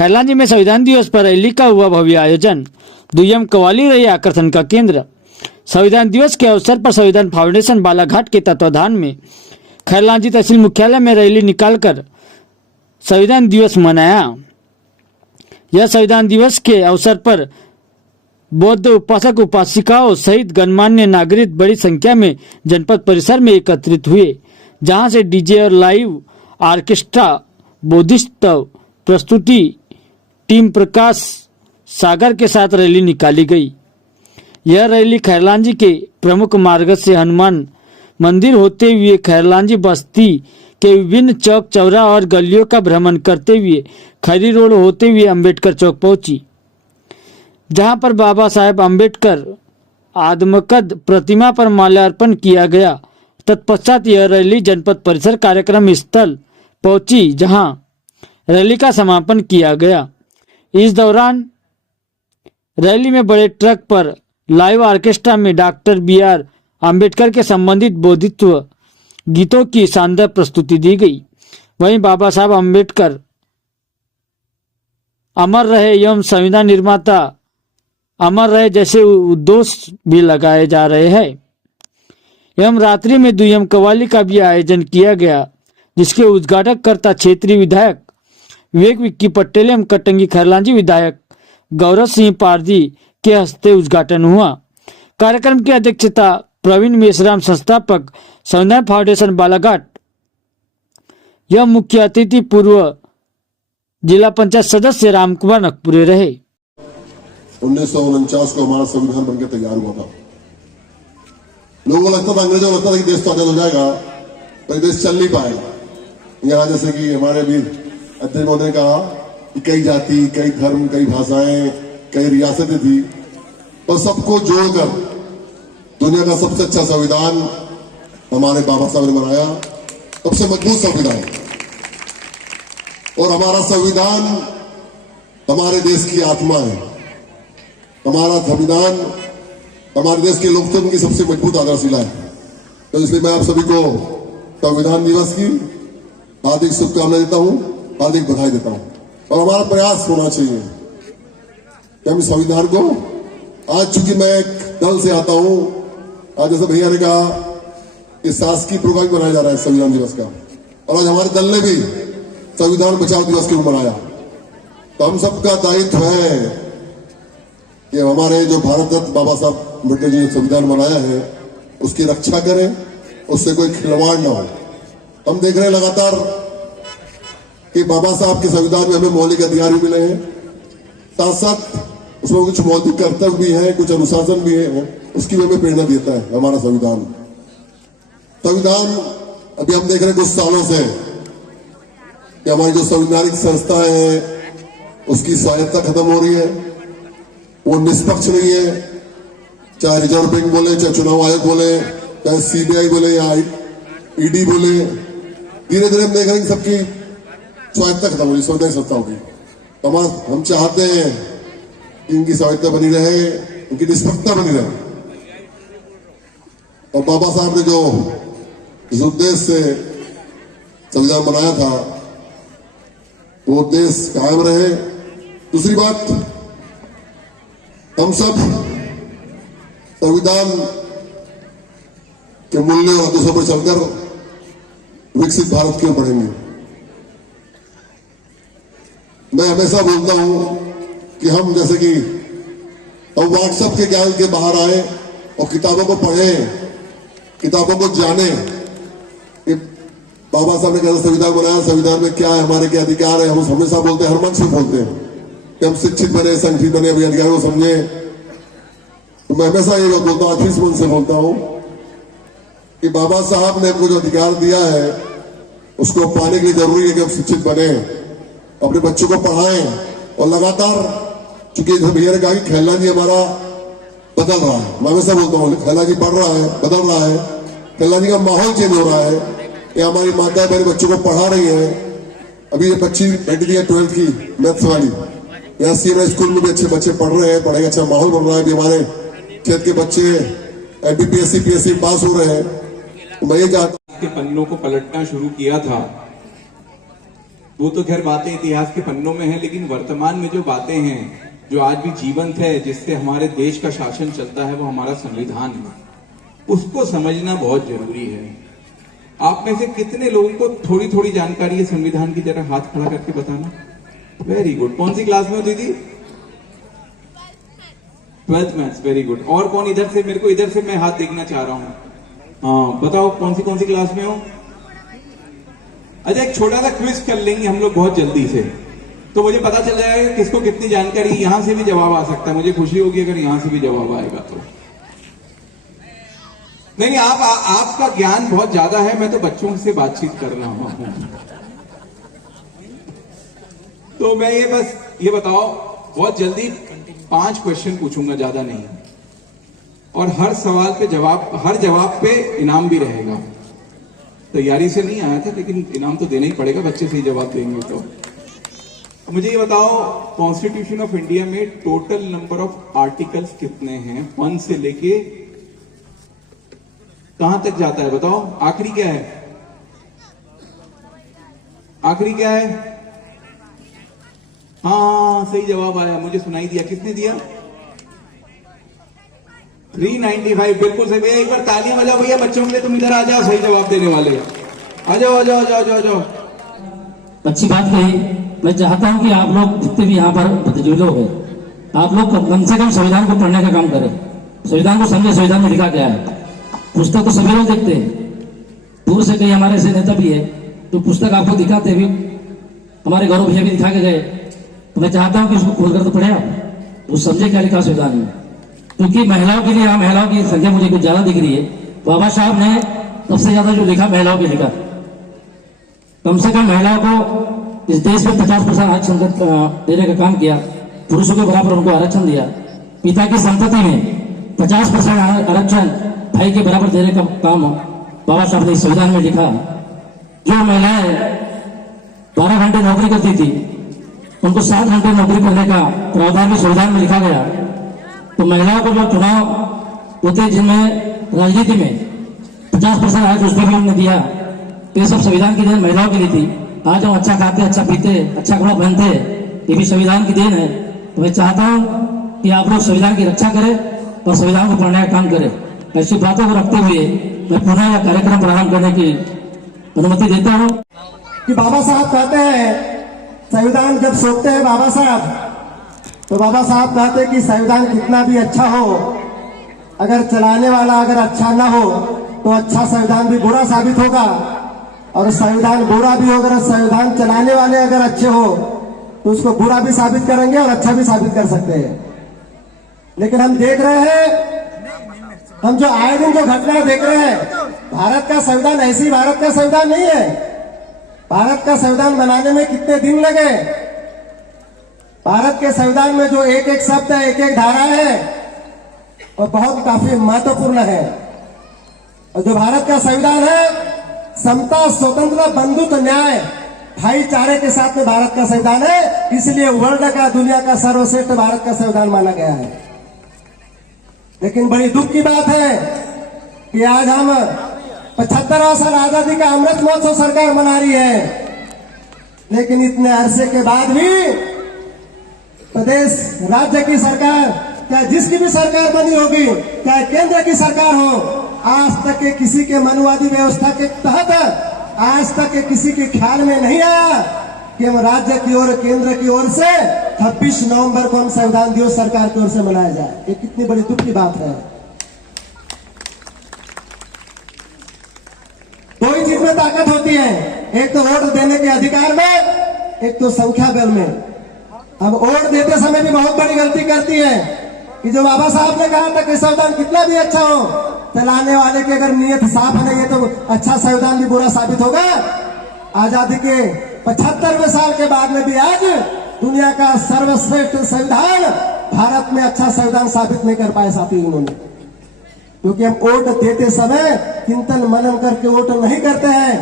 खैरलांजी में संविधान दिवस पर रैली का हुआ भव्य आयोजन। दुय्यम कव्वाली रही आकर्षण का केंद्र। संविधान दिवस के अवसर पर संविधान फाउंडेशन बालाघाट के तत्वाधान में खैरलांजी तहसील मुख्यालय में रैली निकालकर संविधान दिवस मनाया। यह संविधान दिवस के अवसर पर बौद्ध उपासक उपासिकाओं सहित गणमान्य नागरिक बड़ी संख्या में जनपद परिसर में एकत्रित हुए, जहां से डीजे और लाइव ऑर्केस्ट्रा, बोधिसत्व प्रस्तुति, टीम प्रकाश सागर के साथ रैली निकाली गई। यह रैली खैरलांजी के प्रमुख मार्ग से हनुमान मंदिर होते हुए खैरलांजी बस्ती के विभिन्न चौक चौरा और गलियों का भ्रमण करते हुए खैरी रोड होते हुए अंबेडकर चौक पहुंची, जहां पर बाबा साहेब अंबेडकर आदमकद प्रतिमा पर माल्यार्पण किया गया। तत्पश्चात यह रैली जनपद परिसर कार्यक्रम स्थल पहुंची, जहां रैली का समापन किया गया। इस दौरान रैली में बड़े ट्रक पर लाइव ऑर्केस्ट्रा में डॉक्टर बी.आर. अंबेडकर के संबंधित बोधित्व गीतों की शानदार प्रस्तुति दी गई। वहीं बाबा साहब अंबेडकर अमर रहे एवं संविधान निर्माता अमर रहे जैसे उद्घोष भी लगाए जा रहे हैं। एवं रात्रि में दुय्यम कव्वाली का भी आयोजन किया गया, जिसके उद्घाटक करता क्षेत्रीय विधायक विवेक विक्की पटेल एवं कटंगी खैरलांजी विधायक गौरव सिंह पारदी के हस्ते उद्घाटन हुआ। कार्यक्रम की अध्यक्षता प्रवीण मेश्राम, संस्थापक संविधान फाउंडेशन बालाघाट। यह मुख्य अतिथि पूर्व जिला पंचायत सदस्य रामकुमार नकपुरे रहे। 1949 को हमारा संविधान बनकर तैयार हुआ था। लोगों को लगता था, अंग्रेजों को लगता था कि देश तो आजाद हो जाएगा, पर देश चल नहीं पाएगा। यहाँ जैसे कि हमारे भी अध्यक्ष महोदय ने कहा कि कई जाति, कई धर्म, कई भाषाएं, कई रियासतें थी, पर सबको जोड़कर दुनिया का सबसे अच्छा संविधान हमारे बाबा साहब ने बनाया, सबसे मजबूत संविधान। और हमारा संविधान हमारे देश की आत्मा है। हमारा संविधान हमारे देश के लोकतंत्र की सबसे मजबूत आधारशिला है। तो इसलिए मैं आप सभी को संविधान दिवस की हार्दिक शुभकामनाएं देता हूं, हार्दिक बधाई देता हूं। और हमारा प्रयास होना चाहिए कि हम संविधान को, आज चूंकि मैं एक दल से आता हूं, आज जैसे भैया ने कहा कि शासकीय प्रोग्राम बनाया जा रहा है संविधान दिवस का, और आज हमारे दल ने भी संविधान बचाओ दिवस क्यों मनाया। तो हम सबका दायित्व है कि हमारे जो भारत रत्न बाबा साहब अम्बेडकर जी ने संविधान बनाया है उसकी रक्षा करें, उससे कोई खिलवाड़ ना हो। हम देख रहे हैं लगातार कि बाबा साहब के संविधान में हमें मौलिक अधिकार भी मिले हैं, साथ साथ उसमें कुछ मौलिक कर्तव्य भी है, कुछ अनुशासन भी है, उसकी भी हमें प्रेरणा देता है हमारा संविधान। संविधान अभी हम देख रहे हैं कुछ सालों से कि हमारी जो संवैधानिक संस्थाएं हैं उसकी स्वायत्तता खत्म हो रही है, वो निष्पक्ष नहीं है। चाहे रिजर्व बैंक बोले, चाहे चुनाव आयोग बोले, चाहे सीबीआई बोले या ईडी बोले, धीरे धीरे हम देख रहे हैं सबकी स्वायत्तता खत्म हो रही, संवैधानिक संस्थाओं की। तो हम चाहते हैं कि इनकी स्वायत्तता बनी रहे, इनकी निष्पक्षता बनी रहे। और बाबा साहब ने जो इस उद्देश्य से संविधान बनाया था वो उद्देश्य कायम रहे। दूसरी बात, हम सब संविधान के मूल्य और आदर्शों पर चलकर विकसित भारत की ओर बढ़ेंगे। मैं हमेशा बोलता हूं कि हम जैसे कि हम व्हाट्सएप के ज्ञान के बाहर आए और किताबों को पढ़ें, किताबों को जाने कि बाबा साहब ने कैसा संविधान बनाया, संविधान में क्या है, हमारे क्या अधिकार है। हम हमेशा बोलते हैं, हर मंच में बोलते हैं कि हम शिक्षित बने, संगठित बने, अपने अधिकारों को समझे। तो मैं हमेशा ये बोलता हूँ, आखिरी मन से बोलता हूँ कि बाबा साहब ने हमको जो अधिकार दिया है उसको पाने के लिए जरूरी है कि हम शिक्षित बने, अपने बच्चों को पढ़ाएं। और लगातार चूंकि भैया ने कहा कि खैरलांजी हमारा बदल रहा है, मैं हमेशा बोलता हूँ खैरलांजी बढ़ रहा है, बदल रहा है, खैरलांजी का माहौल चेंज हो रहा है। ये हमारी माताएं अपने बच्चों को पढ़ा रही है। अभी ये बच्ची बैठी है 12th की मैथ्स वाली, यहाँ सीनियर स्कूल में भी अच्छे बच्चे पढ़ रहे हैं, पढ़ाई अच्छा माहौल बन रहा है। अभी हमारे क्षेत्र के बच्चे एमपीपीएससी पीएससी पास हो रहे हैं। तो मैं ये चाहता के पन्नों को पलटना शुरू किया था वो तो खैर बातें इतिहास के पन्नों में है, लेकिन वर्तमान में जो बातें हैं जो आज भी जीवंत है, जिससे हमारे देश का शासन चलता है, वो हमारा संविधान है। उसको समझना बहुत जरूरी है। आप में से कितने लोगों को थोड़ी थोड़ी जानकारी है संविधान की? जरा हाथ खड़ा करके बताना। Very good. कौन सी क्लास में हो दीदी? 12th maths. Very good. और कौन इधर से? मेरे को इधर से मैं हाथ देखना चाह रहा हूं। हाँ बताओ कौन सी क्लास में हो? अच्छा, एक छोटा सा क्विज कर लेंगे हम लोग बहुत जल्दी से, तो मुझे पता चल जाएगा किसको कितनी जानकारी। यहां से भी जवाब आ सकता है, मुझे खुशी होगी अगर यहां से भी जवाब आएगा तो। नहीं, आपका ज्ञान बहुत ज्यादा है, मैं तो बच्चों से बातचीत कर रहा हूं। तो मैं ये बताओ, बहुत जल्दी 5 क्वेश्चन पूछूंगा, ज्यादा नहीं, और हर सवाल पे हर जवाब पे इनाम भी रहेगा। तैयारी से नहीं आया था, लेकिन इनाम तो देना ही पड़ेगा, बच्चे सही जवाब देंगे तो। मुझे ये बताओ, कॉन्स्टिट्यूशन ऑफ इंडिया में टोटल नंबर ऑफ आर्टिकल्स कितने हैं? 1 से लेके कहां तक जाता है बताओ? आखिरी क्या है? आखिरी क्या है? हाँ सही जवाब आया, मुझे सुनाई दिया। किसने दिया? 395। बिल्कुल सही भैया, एक बार तालियां बजाओ भैया बच्चों के लिए। तुम इधर आ जाओ, सही जवाब देने वाले आ जाओ आ जाओ आ जाओ आ जाओ। अच्छी बात कही। मैं चाहता हूं कि आप लोग जितने भी यहाँ पर बुद्धिजीवी लोग हैं, आप लोग कम से कम संविधान को पढ़ने का काम करें, संविधान को समझे, संविधान में लिखा क्या है। पुस्तक तो सभी लोग देखते हैं, दूर से कई हमारे ऐसे नेता भी है तो पुस्तक आपको दिखाते भी, हमारे गौरव भैया भी दिखा के गए। तो मैं चाहता हूं कि उसको खोलकर तो पढ़े आप, तो समझे क्या लिखा संविधान में। क्योंकि महिलाओं के लिए, यहाँ महिलाओं की संख्या मुझे कुछ ज्यादा दिख रही है। बाबा साहब ने सबसे ज्यादा जो लिखा महिलाओं के लिखा। कम से कम महिलाओं को इस देश में 50% आरक्षण देने का काम किया, पुरुषों के बराबर उनको आरक्षण दिया। पिता की संपत्ति में 50% आरक्षण भाई के बराबर देने का काम बाबा साहब ने संविधान में लिखा। जो महिलाएं 12 घंटे नौकरी करती थी, उनको 7 घंटे नौकरी करने का प्रावधान भी संविधान में लिखा गया। तो महिलाओं को जो चुनाव होते हैं, जिनमें राजनीति में 50% आरक्षण, उसमें भी हमने दिया। ये सब संविधान की देन महिलाओं की ली थी। आज हम अच्छा खाते, अच्छा पीते, अच्छा कपड़ा पहनते, ये भी संविधान की देन है। तो मैं चाहता हूं कि आप लोग संविधान की रक्षा करें और संविधान को पढ़ने का काम करें। ऐसी बातों को रखते हुए मैं पुनः यह कार्यक्रम प्रारंभ करने की अनुमति देता हूं। कि बाबा साहब कहते हैं, संविधान जब सोचते हैं बाबा साहब, तो बाबा साहब कहते हैं कि संविधान कितना भी अच्छा हो, अगर चलाने वाला अगर अच्छा ना हो तो अच्छा संविधान भी बुरा साबित होगा, और संविधान बुरा भी होगा, संविधान चलाने वाले अगर अच्छे हो तो उसको बुरा भी साबित करेंगे और अच्छा भी साबित कर सकते हैं। लेकिन हम देख रहे हैं, हम जो आए दिन जो घटना देख रहे हैं, भारत का संविधान ऐसी भारत का संविधान नहीं है। भारत का संविधान बनाने में कितने दिन लगे। भारत के संविधान में जो एक एक शब्द है, एक एक धारा है, और बहुत काफी महत्वपूर्ण है। और जो भारत का संविधान है, समता, स्वतंत्रता, बंधुत्व, न्याय, भाईचारे के साथ में भारत का संविधान है। इसलिए वर्ल्ड का, दुनिया का सर्वश्रेष्ठ भारत का संविधान माना गया है। लेकिन बड़ी दुख की बात है कि आज हम 75वां साल आजादी का अमृत महोत्सव सरकार मना रही है, लेकिन इतने अरसे के बाद भी प्रदेश राज्य की सरकार, चाहे जिसकी भी सरकार बनी होगी, चाहे केंद्र की सरकार हो, आज तक के किसी के मनुवादी व्यवस्था के तहत आज तक के किसी के ख्याल में नहीं आया कि हम राज्य की ओर, केंद्र की ओर से 26 नवंबर को हम संविधान दिवस सरकार की ओर से मनाया जाए। ये कितनी बड़ी दुख की बात है। दो ही चीज में ताकत होती है, एक तो वोट देने के अधिकार में, एक तो संख्या बल में। अब वोट देते समय भी बहुत बड़ी गलती करती है कि जो बाबा साहब ने कहा था कि संविधान कितना भी अच्छा हो, चलाने वाले की अगर नीयत साफ नहीं है तो अच्छा संविधान भी बुरा साबित होगा। आजादी के 75वें साल के बाद में भी आज दुनिया का सर्वश्रेष्ठ संविधान भारत में अच्छा संविधान साबित नहीं कर पाए साथी उन्होंने। क्योंकि हम वोट देते समय चिंतन मनन करके वोट नहीं करते हैं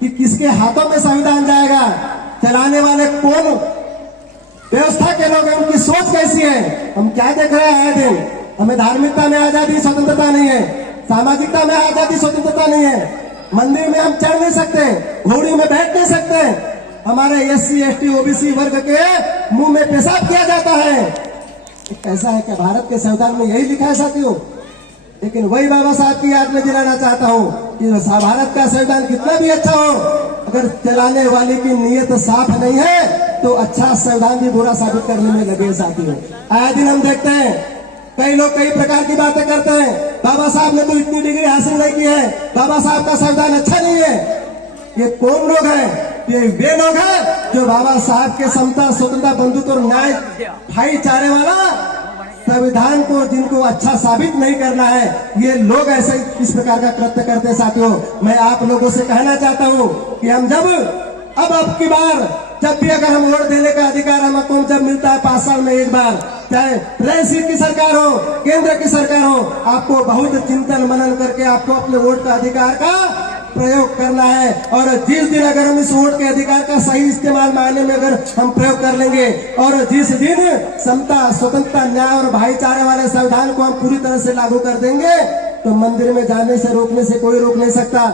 कि किसके हाथों में संविधान जाएगा, चलाने वाले कौन व्यवस्था के लोग हैं, उनकी सोच कैसी है। हम क्या देख रहे हैं आए दिन, हमें धार्मिकता में आजादी स्वतंत्रता नहीं है, सामाजिकता में आजादी स्वतंत्रता नहीं है, मंदिर में हम चढ़ नहीं सकते, घोड़ी में बैठ नहीं सकते, हमारे SC ST OBC वर्ग के मुंह में पेशाब किया जाता है। ऐसा है कि भारत के संविधान में यही लिखा है साथियों। लेकिन वही बाबा साहब की याद में दिलाना चाहता हूं कि भारत का संविधान कितना भी अच्छा हो, अगर चलाने वाले की नीयत साफ नहीं है तो अच्छा संविधान भी बुरा साबित करने में लगे साथियों। आए दिन हम देखते हैं कई लोग कई प्रकार की बातें करते हैं, बाबा साहब ने तो इतनी डिग्री हासिल नहीं की है, बाबा साहब का संविधान अच्छा नहीं है। ये कौन लोग हैं? ये वे लोग हैं जो बाबा साहब के समता, स्वतंत्रता, बंधुत्व और न्याय, भाईचारे वाला संविधान को जिनको अच्छा साबित नहीं करना है, ये लोग ऐसे इस प्रकार का कृत्य करते हैं साथियों। मैं आप लोगों से कहना चाहता हूं कि हम अब की बार जब भी अगर हम वोट देने का अधिकार हमको जब मिलता है 5 साल में एक बार, चाहे प्रदेश की सरकार हो, केंद्र की सरकार हो, आपको बहुत चिंतन मनन करके आपको अपने वोट का अधिकार का प्रयोग करना है। और जिस दिन अगर हम इस वोट के अधिकार का सही इस्तेमाल मायने में अगर हम प्रयोग कर लेंगे और जिस दिन समता, स्वतंत्रता, न्याय और भाईचारे वाले संविधान को हम पूरी तरह से लागू कर देंगे तो मंदिर में जाने से रोकने से कोई रोक नहीं सकता।